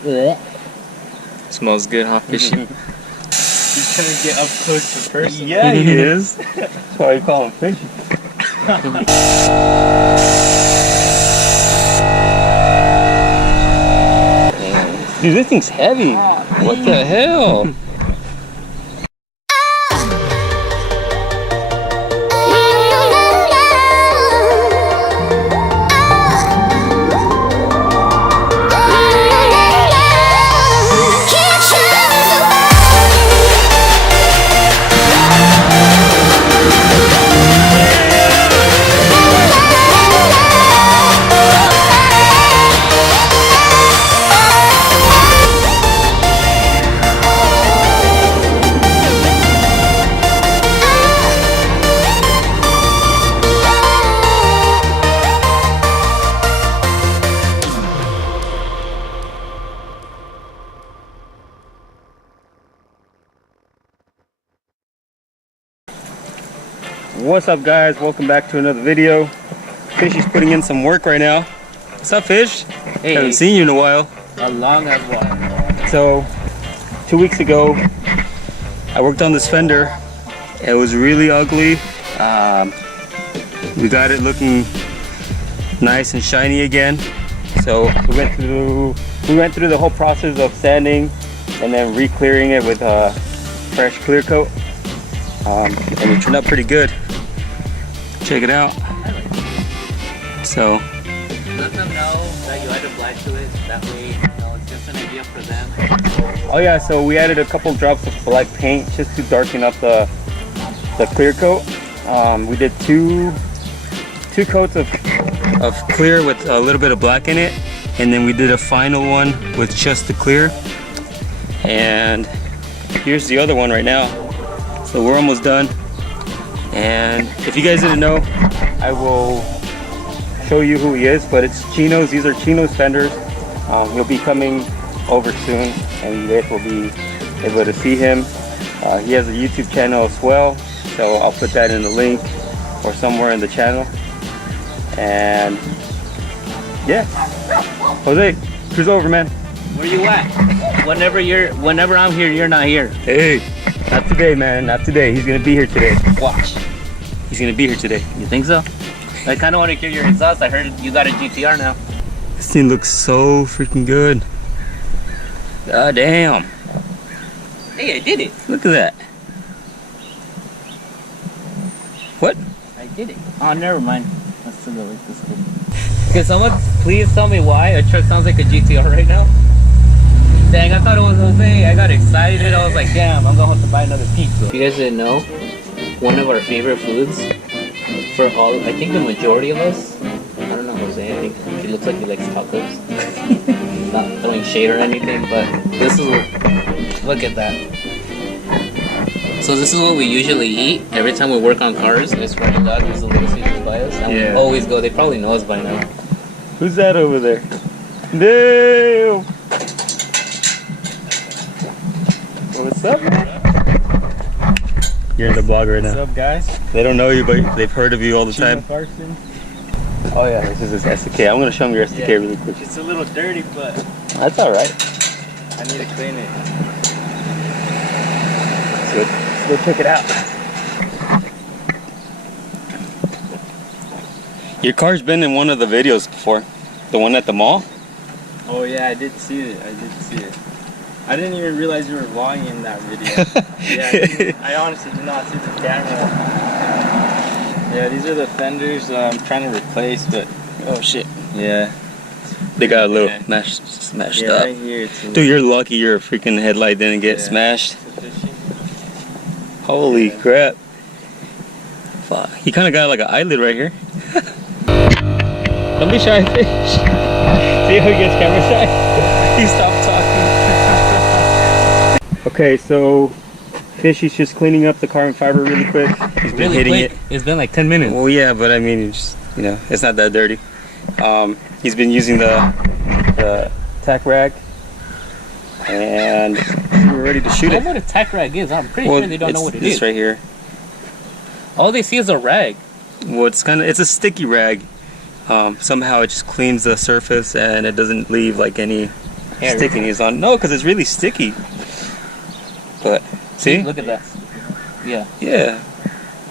Smells good, huh, fishy? He's trying to get up close to person. Yeah, he is. That's why I call him fishy. Dude, this thing's heavy. What the hell? What's up, guys? Welcome back to another video. Fishy's putting in some work right now. What's up, Fish? Hey. Haven't seen you in a while. A long as well. So 2 weeks ago I worked on this fender. It was really ugly. We got it looking nice and shiny again. So we went through the whole process of sanding and then re-clearing it with a fresh clear coat. And it turned out pretty good. Check it out. So let them know that you added black to it. That way, it's just an idea for them. oh yeah, so we added a couple drops of black paint just to darken up the clear coat. We did two coats of clear with a little bit of black in it, and then we did a final one with just the clear. And here's the other one right now. So we're almost done. And if you guys didn't know, I will show you who he is, but it's Chino's. These are Chino's fenders. He'll be coming over soon and you guys will be able to see him. He has a YouTube channel as well, so I'll put that in the link or somewhere in the channel. And yeah, Jose, cruise over, man. Where you at? Whenever I'm here, you're not here. Hey, not today, man, not today. He's gonna be here today. Watch. He's gonna be here today. You think so? I kind of want to hear your exhaust. I heard you got a GTR now. This thing looks so freaking good. God damn. Hey, I did it. Look at that. What? I did it. Oh, never mind. That's still like this good. Can someone please tell me why a truck sounds like a GTR right now? Dang, I thought it was Jose. I got excited. I was like, damn, I'm going to have to buy another pizza. If you guys didn't know, one of our favorite foods for all, I think the majority of us, I don't know Jose, I think he looks like he likes tacos. Not throwing shade or anything, but this is what, look at that. So this is what we usually eat every time we work on cars. I swear to God, there's a little Caesars by us. And we always go, they probably know us by now. Who's that over there? Damn! What's up, man? You're in the blog right now. What's up, guys? They don't know you, but they've heard of you all the time. Chinocarson. Oh yeah, this is his S2k. I'm gonna show him your S2k really quick. It's a little dirty, but That's all right. I need to clean it. Let's go check it out. Your car's been in one of the videos before. The one at the mall? Oh yeah, I did see it. I didn't even realize you were vlogging in that video. Yeah, I honestly did not see the camera. Yeah, these are the fenders I'm trying to replace, but oh shit. Yeah. They got a little smashed up. Right here. Dude, you're lucky your freaking headlight didn't get smashed. Holy crap. Fuck. He kind of got like an eyelid right here. Don't be shy, Fish. See how he gets camera shy? He stopped talking. Okay, so Fishy's just cleaning up the carbon fiber really quick. He's been hitting it. It's been like 10 minutes. Well, yeah, but I mean, it's not that dirty. He's been using the tack rag, and we're ready to shoot it. I know what a tack rag is. I'm pretty sure they don't know what it is. It's right here. All they see is a rag. Well, it's a sticky rag. Somehow it just cleans the surface and it doesn't leave like any stickiness on. No, because it's really sticky. But see, look at that. Yeah. Yeah.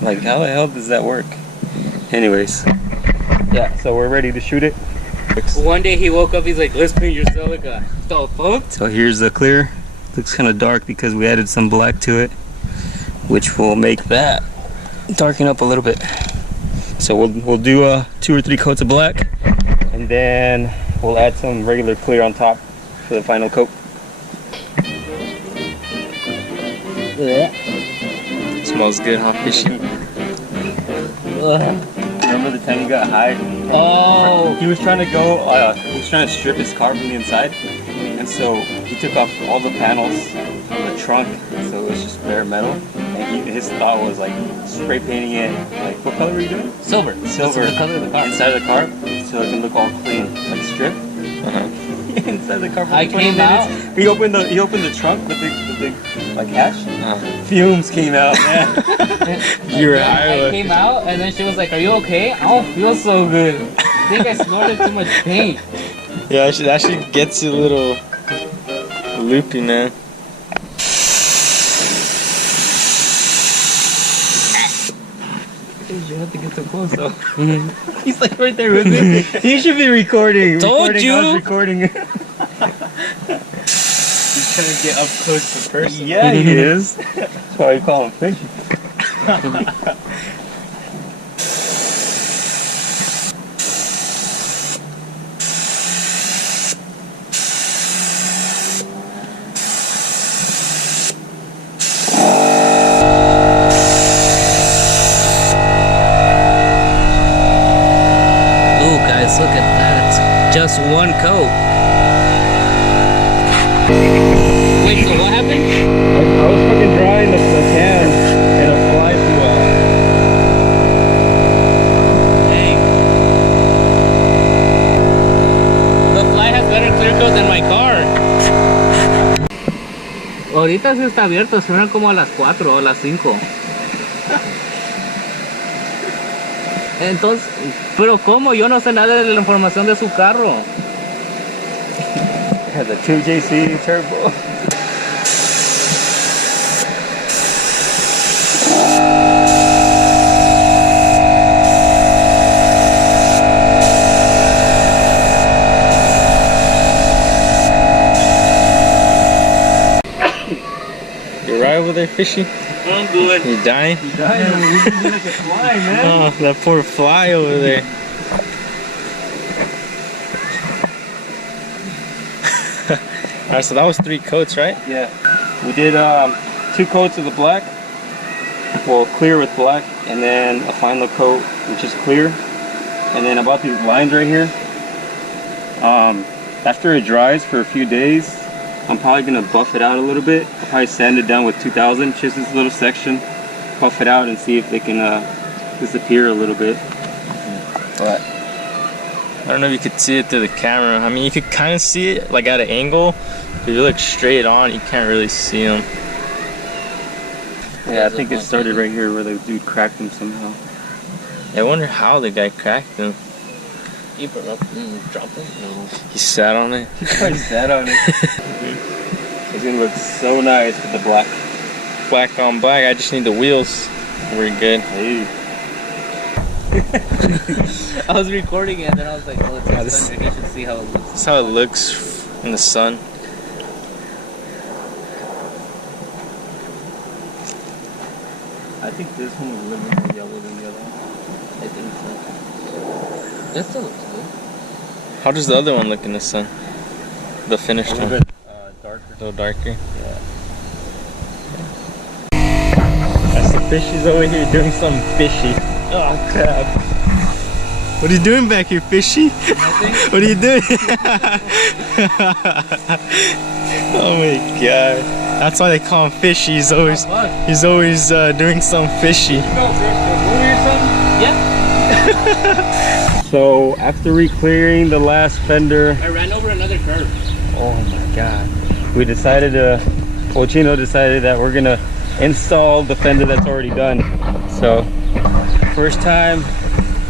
Like, how the hell does that work? Anyways. Yeah. So we're ready to shoot it. One day he woke up. He's like, "Let's paint your silica." The fuck? So here's the clear. Looks kind of dark because we added some black to it, which will make that darken up a little bit. So we'll do 2 or 3 coats of black, and then we'll add some regular clear on top for the final coat. Yeah. Smells good, huh, fishy? Remember the time you got high? Oh. He was trying to go. He was trying to strip his car from the inside, and so he took off all the panels from the trunk, so it was just bare metal. And his thought was like spray painting it. Like, what color were you doing? Silver. Silver. That's the color of the car. Inside of the car, so it can look all clean, like strip. Inside the car. For I 20 came minutes. out. He opened the trunk, the big like hatch. Fumes came out, man. You were high. I came out, and then she was like, "Are you okay?" I don't feel so good. I think I snorted too much paint. Yeah, that shit gets you a little loopy, man. You have to get so close though. He's like right there with me. He should be recording. Told recording, you. I was recording. He's trying to get up close to person. Yeah, he is. That's why we call him fishy. Look at that. Just one coat. Wait, so what happened? I was fucking drying the can and a fly flew out. Dang. The fly has better clear coat than my car. Ahorita sí está abierto, suenan como a las 4 o las 5. Entonces, pero ¿cómo? Yo no sé nada de la información de su carro. Has a 2JC turbo. You right over there, fishy? I'm good. You dying? He's dying. He's like a fly, man. Oh, that poor fly over there. Alright, so that was 3 coats, right? Yeah. We did 2 coats of the black. Well, clear with black, and then a final coat, which is clear. And then about these lines right here. After it dries for a few days, I'm probably gonna buff it out a little bit. I'll probably sand it down with 2000, just this little section. Buff it out and see if they can disappear a little bit. But I don't know if you could see it through the camera. I mean, you could kind of see it like at an angle. If you look straight on, you can't really see them. yeah, I think it started right here where the dude cracked them somehow. I wonder how the guy cracked them. You put up and drop it? No. He sat on it. He probably sat on it. It's gonna look so nice with the black. Black on black. I just need the wheels. We're good. Hey. I was recording it and then I was like, oh, it's Yeah, this you should see how it looks. That's how it looks in the sun. I think this one was a little bit more yellow than the other one. I think so. That still looks good. How does the other one look in the sun? The finished A one. little bit darker. A little darker. Yeah. That's the fishies over here doing something fishy. Oh crap. What are you doing back here, fishy? Nothing. What are you doing? Oh my god. That's why they call him fishy. He's always doing something fishy. Yeah. So after re-clearing the last fender, I ran over another curve. oh my god, we decided to, well, Chino decided that we're gonna install the fender that's already done. So first time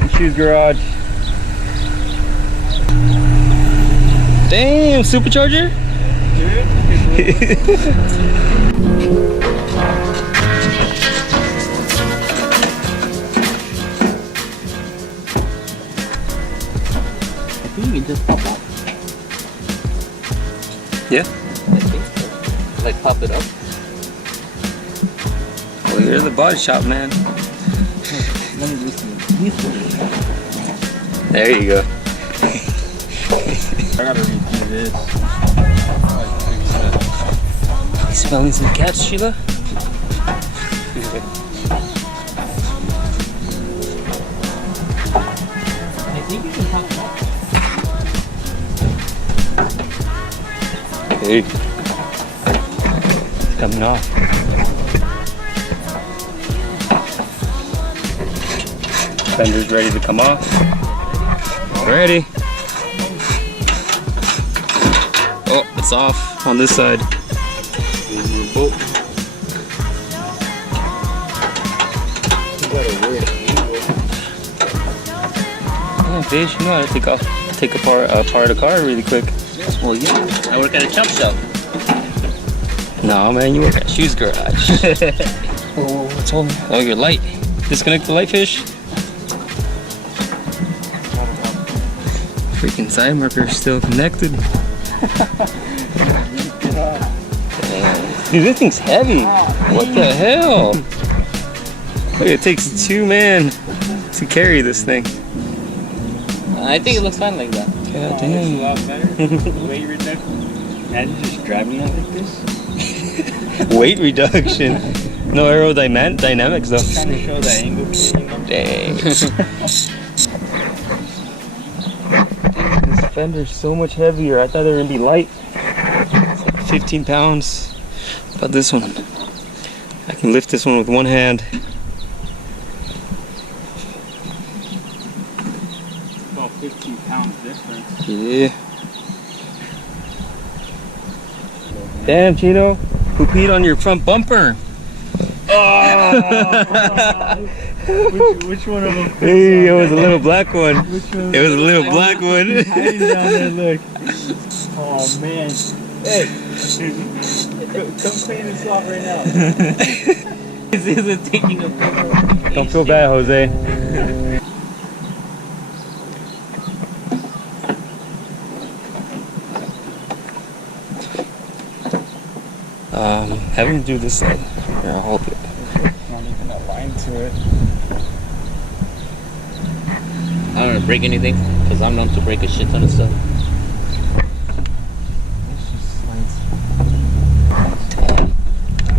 in Shoes Garage. Damn, supercharger? I think you can just pop up. Yeah. I think so. Like pop it up. Well, here's the body shop, man. Let me listen. There you go. I gotta redo this. You smelling some cats, Sheila? I think you can pop it up. Hey. It's coming off. Fender's ready to come off. Ready. Oh, it's off on this side. Oh. Yeah, fish, you know how to take apart a car really quick. Well, yeah. I work at a chop shop. No, man, you work at Shoes Garage. Oh, what's on? Oh, your light. Disconnect the light, fish. Freaking side marker still connected. Dude, this thing's heavy. What the hell? Look, it takes 2 men to carry this thing. I think it looks fine like that. God damn. A lot better. Weight reduction. Imagine just driving it like this. Weight reduction. No aerodynamics though. Trying to show that angle. Dang. This fender's so much heavier. I thought they were gonna be light. It's like 15 pounds. How about this one? I can lift this one with one hand. About 15 pounds difference. Yeah. Damn, Chino. Who peed on your front bumper? Which one of them? Hey, it was a little black one. Which one? It was a little black one. Hiding down there, look. Oh man. Hey, come clean this off right now. This isn't taking a photo. Don't feel bad, Jose. Have him do this side. Here, I'll hold it. Not even a line to it. I don't want to break anything, because I'm known to break a shit ton of stuff.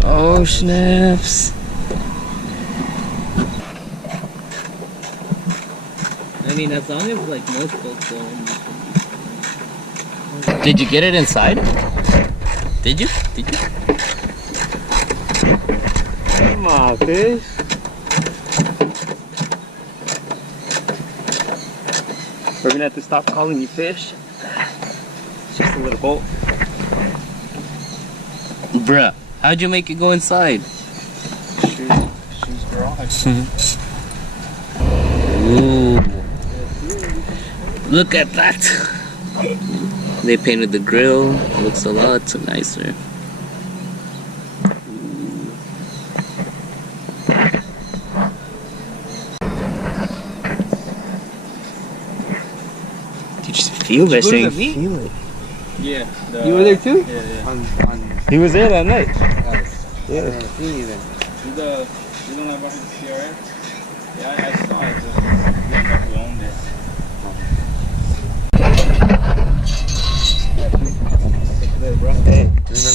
Oh, snaps. I mean, as long as like most folks go. Did you get it inside? Did you? Did you? Come on, fish. We're gonna have to stop calling you fish. It's just a little bolt. Bruh, how'd you make it go inside? Shoes garage. Ooh. Look at that. They painted the grill. It looks a lot nicer. You just feel that thing. Feel it. Yeah. You were there too? Yeah, yeah. He was there that night. You Yeah. don't have the CRS? Yeah, I saw it. Just we owned it. Hey,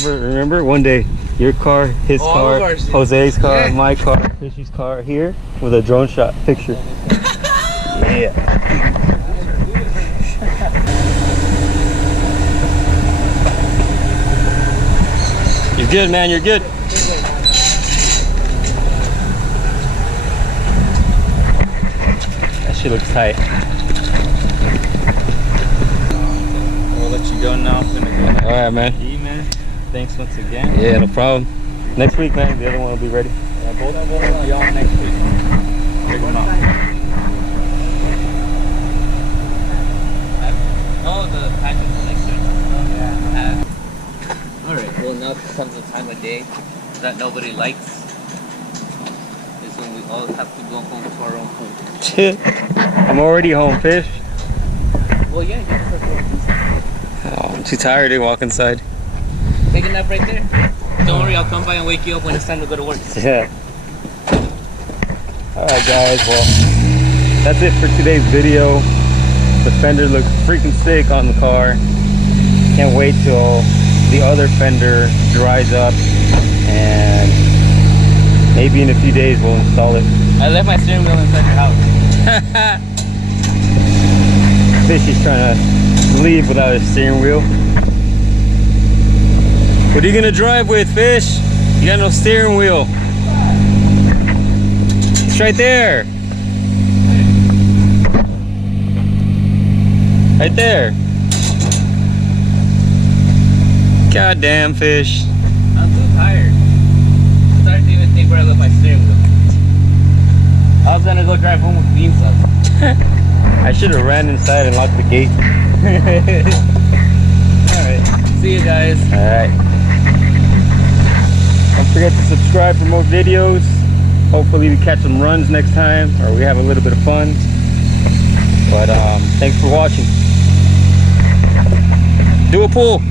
remember one day your car, his All car, of ours, yeah. Jose's car, Yeah. my car, Fishy's car here with a drone shot picture. Yeah. You're good, man. You're good. That shit looks tight. We'll let you go now. I'm gonna go All right, man. eat, man. Thanks once again. Yeah, no problem. Next week, man. The other one will be ready. Both of y'all next week. Check them out. Oh, the package next week. now comes the time of day that nobody likes. Is when we all have to go home to our own home. I'm already home, Fish. Well, yeah, you can start going inside. Oh, I'm too tired to walk inside. Take a nap right there. Don't worry, I'll come by and wake you up when it's time to go to work. Yeah. Alright guys, well, that's it for today's video. The fender looks freaking sick on the car. Can't wait till the other fender dries up, and maybe in a few days we'll install it. I left my steering wheel inside your house. Fishy's trying to leave without his steering wheel. What are you gonna drive with, Fish? You got no steering wheel. It's right there. Right there. Goddamn, Fish. I'm too tired. I'm starting to even think where I left my steering wheel. I was gonna go drive home with bean sauce. I should have ran inside and locked the gate. Alright, see you guys. Alright. Don't forget to subscribe for more videos. Hopefully we catch some runs next time, or we have a little bit of fun. But thanks for watching. Do a pull.